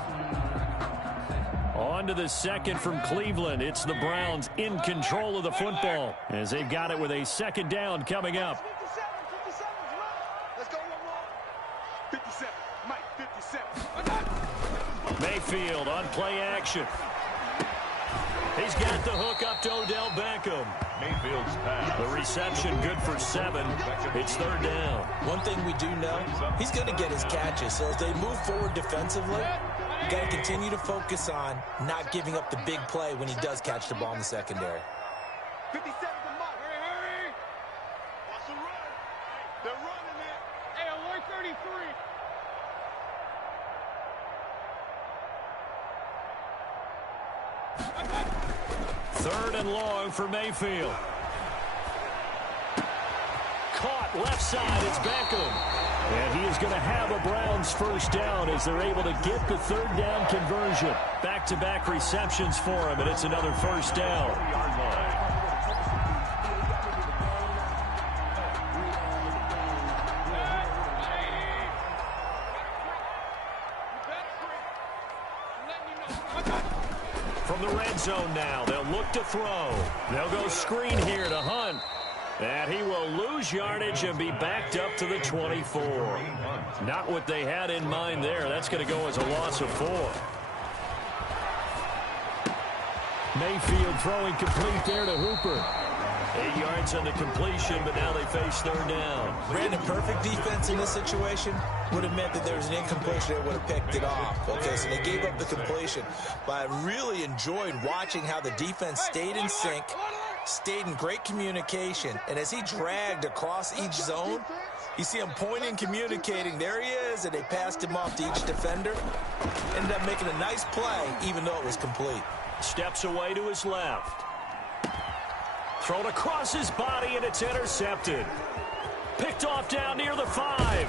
On to the second from Cleveland. It's the Browns in control of the football as they've got it with a second down coming up. 57. Let's go. 57. Mike, 57. Mayfield on play action. He's got the hook up to Odell Beckham. Mayfield's pass. The reception good for 7. It's third down. One thing we do know, he's going to get his catches. So as they move forward defensively, you got to continue to focus on not giving up the big play when he does catch the ball in the secondary. 57 to Mike. Hurry. What's the run? They're running it. Hey, alert 33. Third and long for Mayfield. Caught left side. It's Beckham. And he is going to have a Browns first down as they're able to get the third down conversion. Back-to-back receptions for him, and it's another first down. 40-yard line. From the red zone now, they'll look to throw. They'll go screen here to Hunt. And he will lose yardage and be backed up to the 24. Not what they had in mind there. That's going to go as a loss of 4. Mayfield throwing complete there to Hooper. 8 yards on the completion, but now they face third down. Brandon, perfect defense in this situation would have meant that there was an incompletion. They would have picked it off. Okay, so they gave up the completion. But I really enjoyed watching how the defense stayed in sync, stayed in great communication, and as he dragged across each zone, you see him pointing, communicating. There he is, and they passed him off to each defender. Ended up making a nice play, even though it was complete. Steps away to his left. Thrown across his body, and it's intercepted. Picked off down near the 5.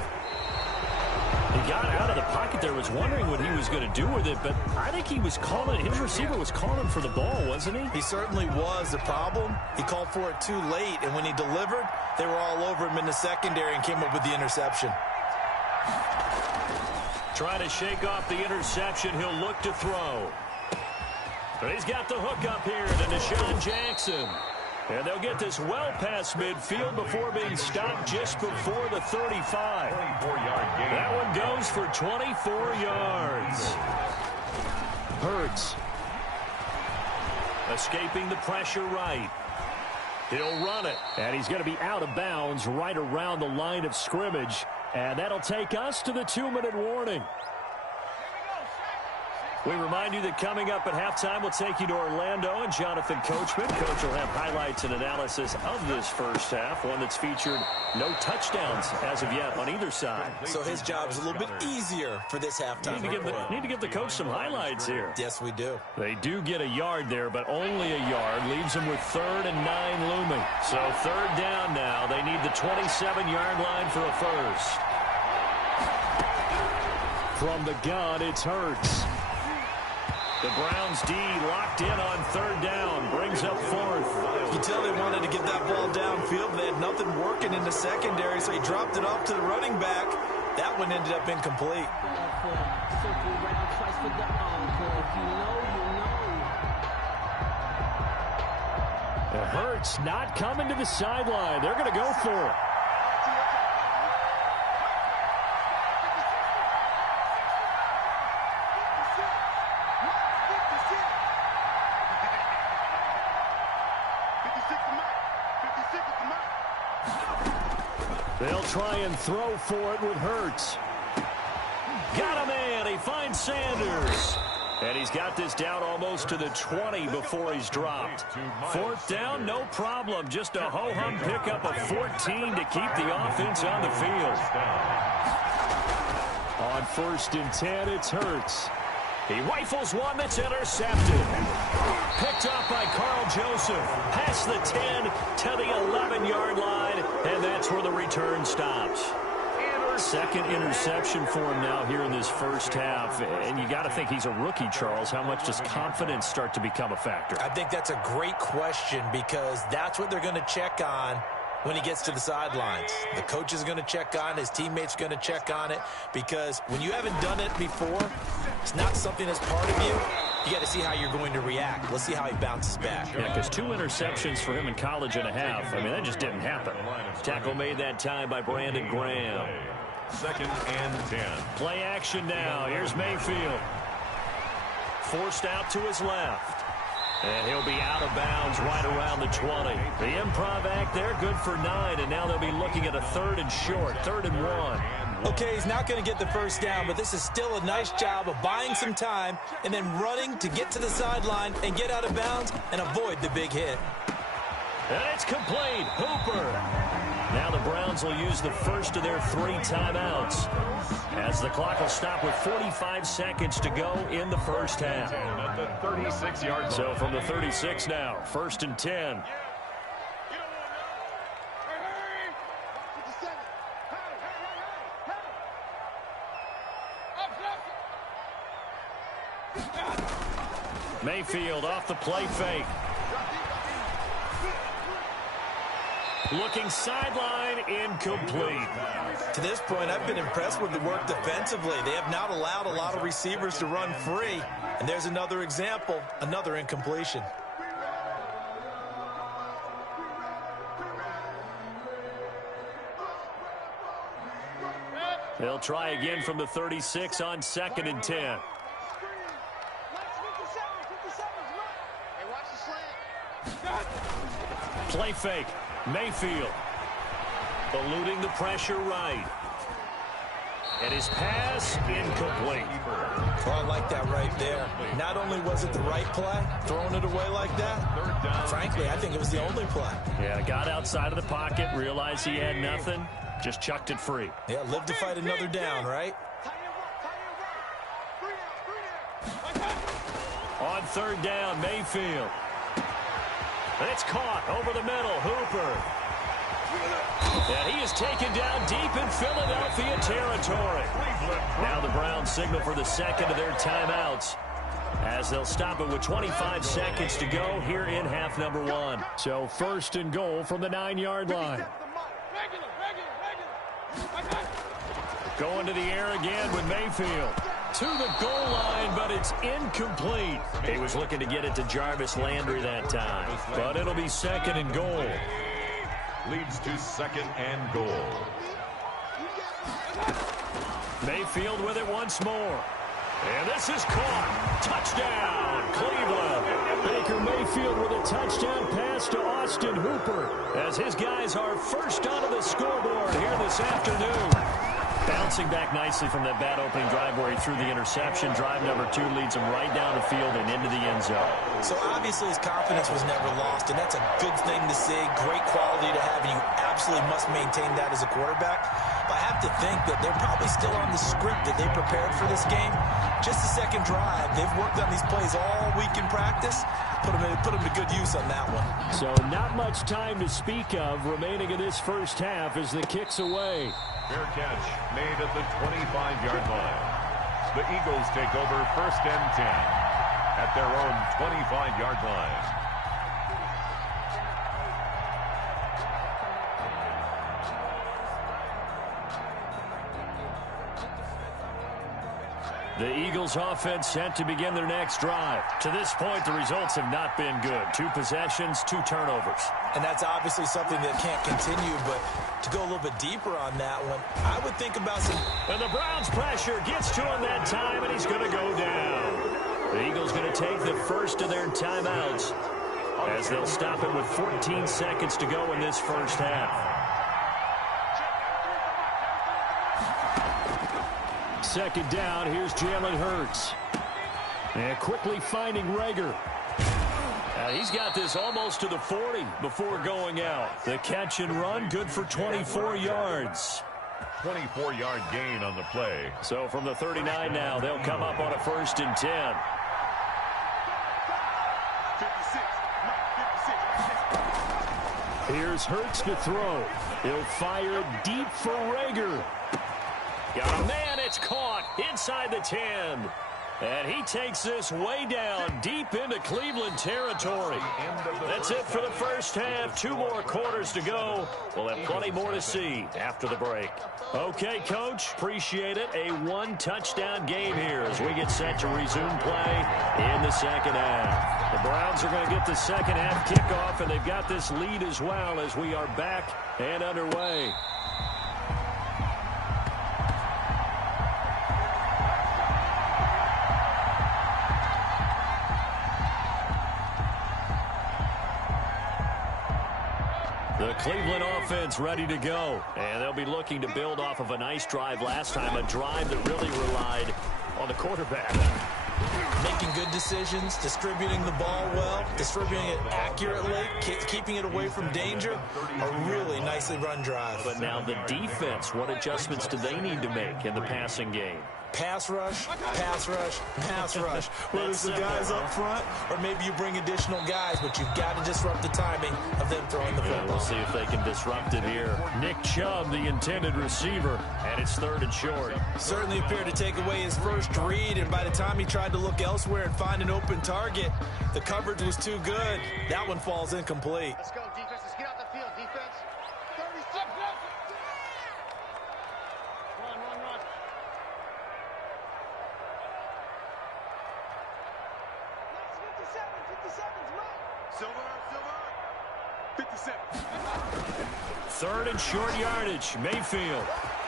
He got out of the pocket there, was wondering what he was going to do with it, but I think he was calling, his receiver was calling for the ball, wasn't he? He certainly was. The problem, he called for it too late, and when he delivered, they were all over him in the secondary and came up with the interception. Trying to shake off the interception, he'll look to throw. But he's got the hook up here to Deshaun Jackson. And they'll get this well past midfield before being stopped just before the 35. 24-yard gain. That one goes for 24 yards. Hurts. Escaping the pressure right. He'll run it. And he's going to be out of bounds right around the line of scrimmage. And that'll take us to the 2-minute warning. We remind you that coming up at halftime, we'll take you to Orlando and Jonathan Coachman. Coach will have highlights and analysis of this first half, one that's featured no touchdowns as of yet on either side. So his job's a little bit easier for this halftime. Need to give the coach some highlights here. Yes, we do. They do get a yard there, but only a yard. Leaves them with 3rd and 9 looming. So third down now. They need the 27-yard line for a first. From the gun, it's Hurts. The Browns D locked in on third down. Brings up fourth. You tell they wanted to get that ball downfield, but they had nothing working in the secondary, so he dropped it off to the running back. That one ended up incomplete. Hurts not coming to the sideline. They're going to go for it. They'll try and throw for it with Hurts. Got a man. He finds Sanders. And he's got this down almost to the 20 before he's dropped. Fourth down, no problem. Just a ho-hum pickup of 14 to keep the offense on the field. On 1st and 10, it's Hurts. He rifles one that's intercepted. Picked up by Carl Joseph. Past the 10 to the 11-yard line. And that's where the return stops. Second interception for him now here in this first half. And you got to think he's a rookie, Charles. How much does confidence start to become a factor? I think that's a great question because that's what they're going to check on when he gets to the sidelines. The coach is going to check on it. His teammates are going to check on it because when you haven't done it before, it's not something that's part of you. You got to see how you're going to react. Let's see how he bounces back. Yeah, because 2 interceptions for him in college and a half. I mean, that just didn't happen. Tackle made that time by Brandon Graham. 2nd and 10. Play action now. Here's Mayfield. Forced out to his left. And he'll be out of bounds right around the 20. The improv act there, good for 9. And now they'll be looking at a 3rd and short, 3rd and 1. Okay, he's not going to get the first down, but this is still a nice job of buying some time and then running to get to the sideline and get out of bounds and avoid the big hit. And it's complete. Hooper. Now the Browns will use the first of their 3 timeouts as the clock will stop with 45 seconds to go in the first half. At the 36-yard line. So from the 36 now, 1st and 10. Mayfield off the play fake. Looking sideline, incomplete. To this point, I've been impressed with the work defensively. They have not allowed a lot of receivers to run free. And there's another example, another incompletion. They'll try again from the 36 on 2nd and 10. Play fake. Mayfield eluding the pressure right. And his pass incomplete. Well, I like that right there. Not only was it the right play, throwing it away like that, frankly, I think it was the only play. Yeah, got outside of the pocket, realized he had nothing, just chucked it free. Yeah, live to fight another down, right? On 3rd down, Mayfield. And it's caught over the middle. Hooper. And he is taken down deep in Philadelphia territory. Now the Browns signal for the 2nd of their timeouts as they'll stop it with 25 seconds to go here in half number 1. So 1st and goal from the 9-yard line. Going to the air again with Mayfield. To the goal line, but it's incomplete. He was looking to get it to Jarvis Landry that time. But it'll be 2nd and goal. Leads to 2nd and goal. Mayfield with it once more. And this is caught. Touchdown, Cleveland. Baker Mayfield with a touchdown pass to Austin Hooper as his guys are first onto the scoreboard here this afternoon. Bouncing back nicely from that bad opening drive where he threw the interception. Drive number 2 leads him right down the field and into the end zone. So obviously his confidence was never lost, and that's a good thing to see. Great quality to have, and you absolutely must maintain that as a quarterback. But I have to think that they're probably still on the script that they prepared for this game. Just the 2nd drive. They've worked on these plays all week in practice. Put them to good use on that one. So not much time to speak of remaining in this first half as the kick's away. Fair catch made at the 25-yard line. The Eagles take over 1st and 10. at their own 25-yard line. The Eagles offense set to begin their next drive. To this point, the results have not been good. 2 possessions, 2 turnovers. And that's obviously something that can't continue, but to go a little bit deeper on that one, I would think about some... And the Browns' pressure gets to him that time, and he's going to go down. The Eagles going to take the first of their timeouts as they'll stop it with 14 seconds to go in this first half. Second down, here's Jalen Hurts. And quickly finding Reagor. He's got this almost to the 40 before going out. The catch and run, good for 24 yards. 24-yard gain on the play. So from the 39 now, they'll come up on a 1st and 10. 56. Here's Hurts to throw. He'll fire deep for Reagor. Got a man, it's caught inside the 10. And he takes this way down deep into Cleveland territory. That's it for the first half. 2 more quarters to go. We'll have plenty more to see after the break. Okay, Coach, appreciate it. A 1-touchdown game here as we get set to resume play in the second half. The Browns are going to get the second half kickoff, and they've got this lead as well as we are back and underway. The Cleveland offense ready to go. And they'll be looking to build off of a nice drive last time, a drive that really relied on the quarterback. Making good decisions, distributing the ball well, distributing it accurately, keeping it away from danger. A really nicely run drive. But now the defense, what adjustments do they need to make in the passing game? Pass rush, pass rush, pass rush. Whether it's the guys up front or maybe you bring additional guys, but you've got to disrupt the timing of them throwing the football. We'll see if they can disrupt it here. Nick Chubb, the intended receiver, and it's 3rd and short. Certainly appeared to take away his first read, and by the time he tried to look elsewhere and find an open target, the coverage was too good. That one falls incomplete. Let's go, defense. Let's get out the field, defense. 36. Run. Silver. 57. 3rd and short yardage. Mayfield.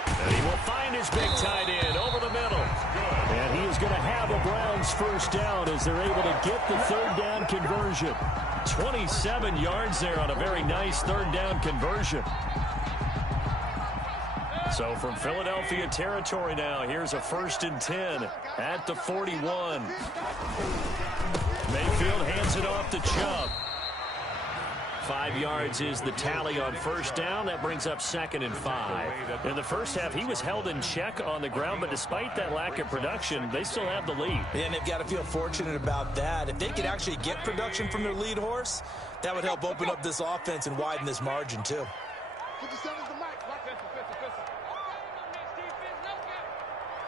And he will find his big tight end over the middle. And he is going to have a Browns first down as they're able to get the 3rd down conversion. 27 yards there on a very nice 3rd down conversion. So from Philadelphia territory now, here's a 1st and 10 at the 41. Mayfield hands it off to Chubb. 5 yards is the tally on first down. That brings up 2nd and 5. In the first half, he was held in check on the ground, but despite that lack of production, they still have the lead. And they've got to feel fortunate about that. If they could actually get production from their lead horse, that would help open up this offense and widen this margin, too. 57 is the mic.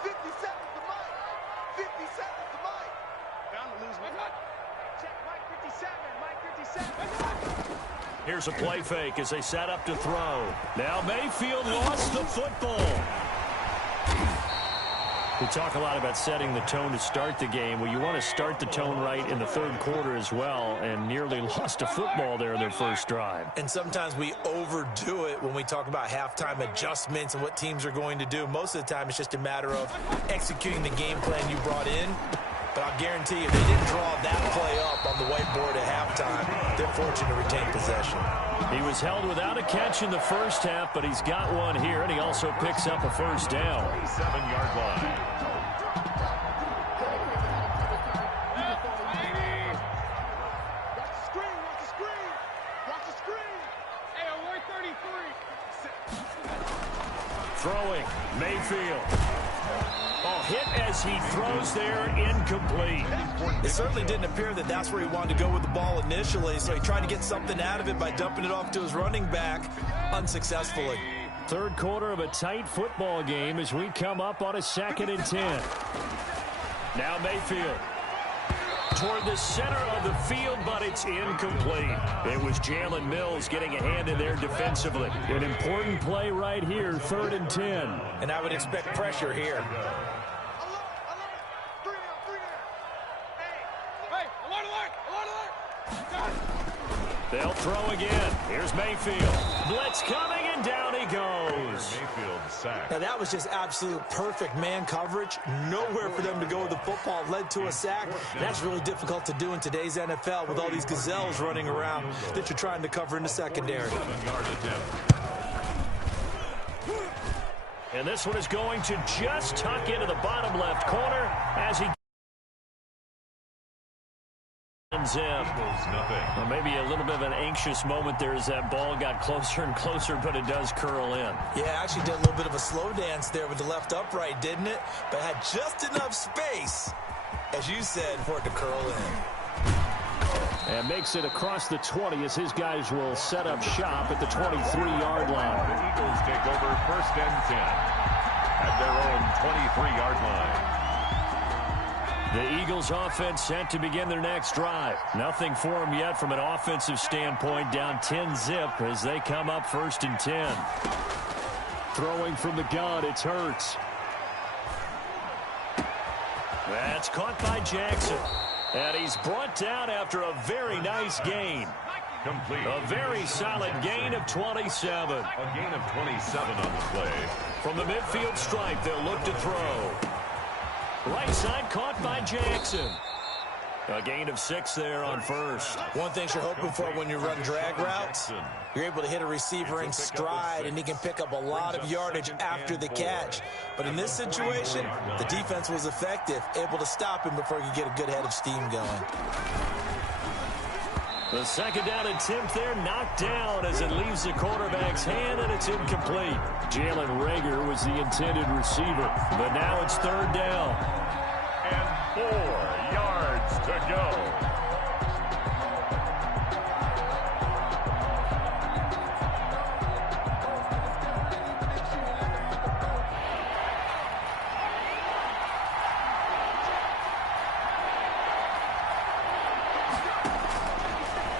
57 is the mic. 57 is the mic. Bound to lose one. Check mic 57. Mic 57. Here's a play fake as they set up to throw. Now Mayfield lost the football. We talk a lot about setting the tone to start the game. Well, you want to start the tone right in the 3rd quarter as well, and nearly lost a football there in their first drive. And sometimes we overdo it when we talk about halftime adjustments and what teams are going to do. Most of the time, it's just a matter of executing the game plan you brought in. But I'll guarantee you, they didn't draw that play up on the whiteboard at halftime. They're fortunate to retain possession. He was held without a catch in the first half, but he's got one here, and he also picks up a first down. 27-yard line. Watch the screen. Watch the screen. Hey, alert 33. Throwing, Mayfield. Oh, hit as he throws there, incomplete. It certainly didn't appear that that's where he wanted to go with the ball initially, so he tried to get something out of it by dumping it off to his running back unsuccessfully. 3rd quarter of a tight football game as we come up on a 2nd and 10. Now Mayfield. toward the center of the field, but it's incomplete. It was Jalen Mills getting a hand in there defensively. An important play right here, 3rd and 10. And I would expect pressure here. They'll throw again. Here's Mayfield. Blitz coming, and down he goes. Mayfield sacked. Now, that was just absolute perfect man coverage. Nowhere for them to go with the football. Led to a sack. That's really difficult to do in today's NFL with all these gazelles running around that you're trying to cover in the secondary. 7-yard attempt. And this one is going to just tuck into the bottom left corner as he ends in. Well, maybe a little bit of an anxious moment there as that ball got closer and closer, but it does curl in. Yeah, actually did a little bit of a slow dance there with the left upright, didn't it? But had just enough space, as you said, for it to curl in. And makes it across the 20 as his guys will set up shop at the 23-yard line. The Eagles take over 1st and 10 at their own 23-yard line. The Eagles offense set to begin their next drive. Nothing for them yet from an offensive standpoint, down 10-zip as they come up 1st and 10. Throwing from the gun, it's Hurts. That's caught by Jackson. And he's brought down after a very nice gain. Complete. A very solid gain of 27. A gain of 27 on the play. From the midfield stripe, they'll look to throw. Right side caught by Jackson. A gain of 6 there on 1st. One thing you're hoping for when you run drag routes, you're able to hit a receiver in stride, and he can pick up a lot of yardage after the catch. But in this situation, the defense was effective, able to stop him before he could get a good head of steam going. The 2nd down attempt there knocked down as it leaves the quarterback's hand, and it's incomplete. Jalen Reagor was the intended receiver, but now it's 3rd down. And 4 yards to go.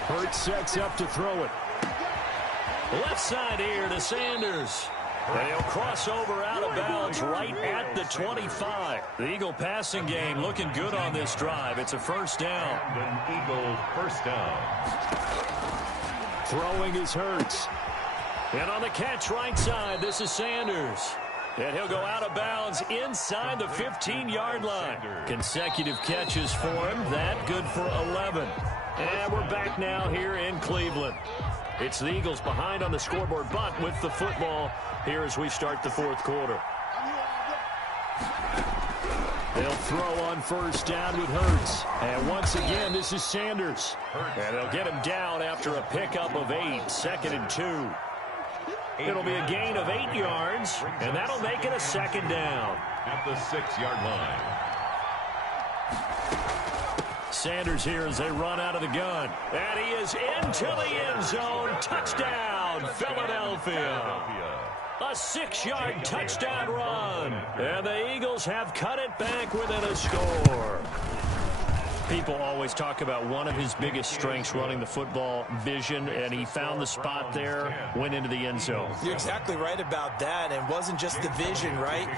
Hurts sets up to throw it. Left side here to Sanders. They'll cross over out of bounds right at the 25. The Eagle passing game looking good on this drive. It's a 1st down. An Eagle 1st down. Throwing is Hurts. And on the catch right side, this is Sanders. And he'll go out of bounds inside the 15-yard line. Consecutive catches for him. That good for 11. And we're back now here in Cleveland. It's the Eagles behind on the scoreboard, but with the football here as we start the 4th quarter. They'll throw on 1st down with Hurts. And once again, this is Sanders. And they'll get him down after a pickup of 8, 2nd and 2. It'll be a gain of 8 yards, and that'll make it a 2nd down. At the 6-yard line. Sanders here as they run out of the gun. And he is into the end zone. Touchdown, Philadelphia. A 6-yard touchdown run. And the Eagles have cut it back within a score. People always talk about one of his biggest strengths running the football, vision, and he found the spot there, went into the end zone. You're exactly right about that, and it wasn't just the vision, right?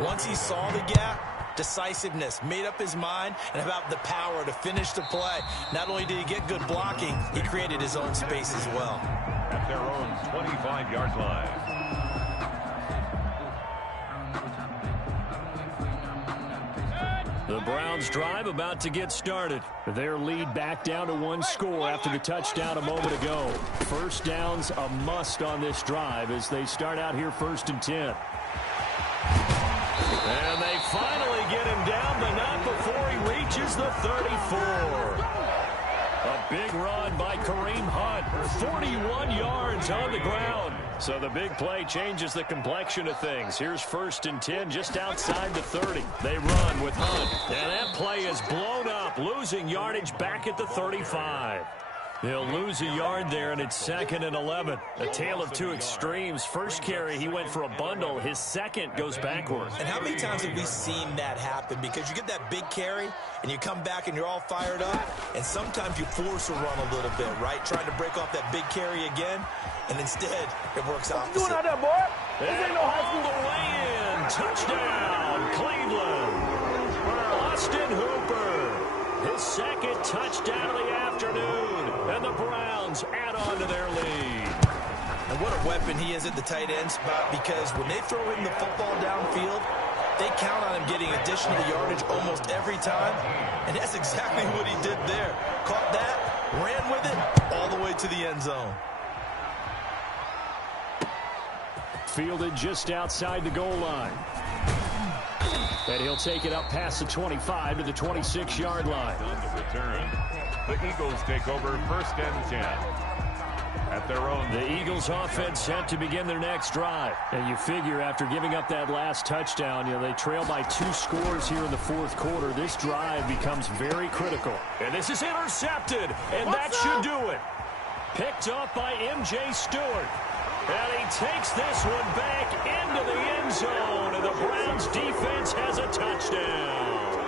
Once he saw the gap, decisiveness, made up his mind, and about the power to finish the play. Not only did he get good blocking, he created his own space as well. At their own 25-yard line. The Browns drive about to get started. Their lead back down to 1 score after the touchdown a moment ago. 1st down's a must on this drive as they start out here 1st and 10. And they finally get him down, but not before he reaches the 34. A big run by Kareem Hunt. 41 yards on the ground. So the big play changes the complexion of things. Here's 1st and 10 just outside the 30. They run with Hunt. And that play is blown up, losing yardage back at the 35. They'll lose a yard there, and it's 2nd and 11. A tale of two extremes. First carry, he went for a bundle. His second goes backwards. And how many times have we seen that happen? Because you get that big carry, and you come back and you're all fired up, and sometimes you force a run a little bit, right? Trying to break off that big carry again, and instead it works out. Doing out there, boy. This And ain't no high all school. the way in. Touchdown, Cleveland. Austin Hooper. His second touchdown of the afternoon. And the Browns add on to their lead. And what a weapon he is at the tight end spot, because when they throw him the football downfield, they count on him getting additional yardage almost every time. And that's exactly what he did there. Caught that, ran with it, all the way to the end zone. Fielded just outside the goal line. And he'll take it up past the 25 to the 26-yard line. On the return, the Eagles take over 1st and 10 at their own. The Eagles offense set to begin their next drive. And you figure after giving up that last touchdown, they trail by 2 scores here in the 4th quarter. This drive becomes very critical. And this is intercepted, and that should do it. Picked up by M.J. Stewart. And he takes this one back into the end zone, and the Browns defense has a touchdown.